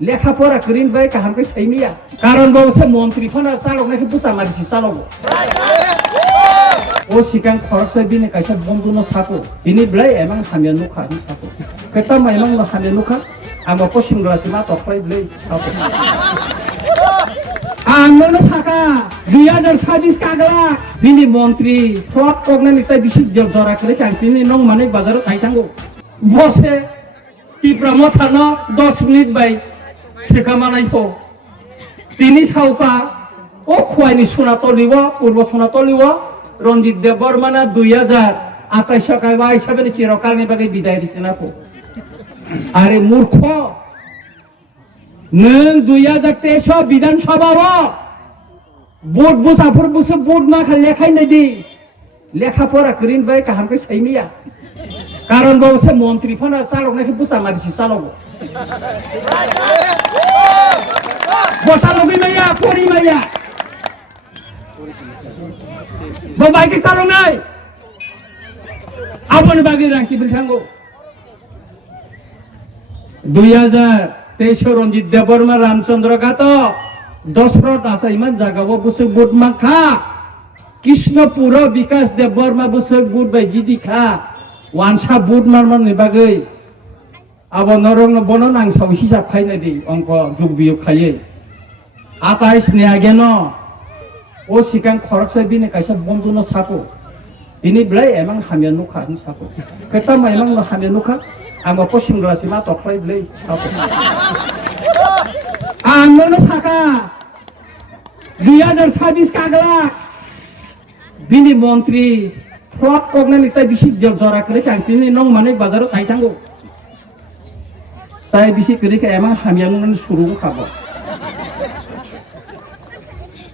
লেখাপড়া করিন ভাই কাহামকে সাইমিয়া কারণ বলছে মন্ত্রী ফোনা চালক নাকি বুসা মারিছি চালক ও সিকাং খরচ বিনে কাইসা বন্ধুনো সাকো বিনি ব্লাই এমাং হামিয়া নুখা নি সাকো কেতা মাইমাং হামিয়া নুখা आंबो पश्चिम ग्लासिमा तख्लाय ब्लै साको आंनो साका 2026 कागला बिनि मन्त्री फ्रड कगनानि ताइ बिसि जरा करे क्याम्पिनि नং माने बाजाराव थाइथांगो बसे टिप्रामो थानो 10 मिनिट बाय सिखामानायखौ तिनि साउका ओ खुवाइनि सोनातलिव पूर्व सोनातलिव रंजित देव बर्माना 2028 कायबा हिसाबनि चिरकालनि बागै बिदाय दिसिनाखौ আরে মূর্খ নং 2023 বিধানসভার ভোট বুসাফর বুসে ভোট না খালি লেখাই নাই দি লেখাপড়া করিন ভাই কাহামকে সাইমিয়া কারণ বলছে মন্ত্রী ফোনা চালক নাকি বুসা মারিছি চালক বসালবি মাইয়া পরি মাইয়া বাইকে চালক নাই আপন বাগি রাখি বিলঠাঙ্গো 2023 रंजित देवबर्मा रामचंद्र घाट दशरथ आसाइमान जागाव बुसे बुट माखा कृष्णपुर विकास देवबर्मा बुसे बुट बाय जिदिखा वानसा बुट मारमान नि बागै अब नरंग बन नांसाव हिसाब खायनाय दि अंक जुग बियो खायै 28 नि आगेन ओ सिकां खरकसा बिने काइसा बंधुनो साको बिनि ब्लाय एमां हामिया नुखा नि साको केता माइमां हामिया नुखा आंबो पश्चिम ग्लासिमा तख्लाय ब्लै साको आंनो साका 2026 कागला बिनि मन्त्री फ्रड कगनानि ताइ बिसि जरा करे क्याम्पिनि नং माने बाजाराव थाइथांगो ताइ बिसि करे एमां हामिया नुन सुरु खाबो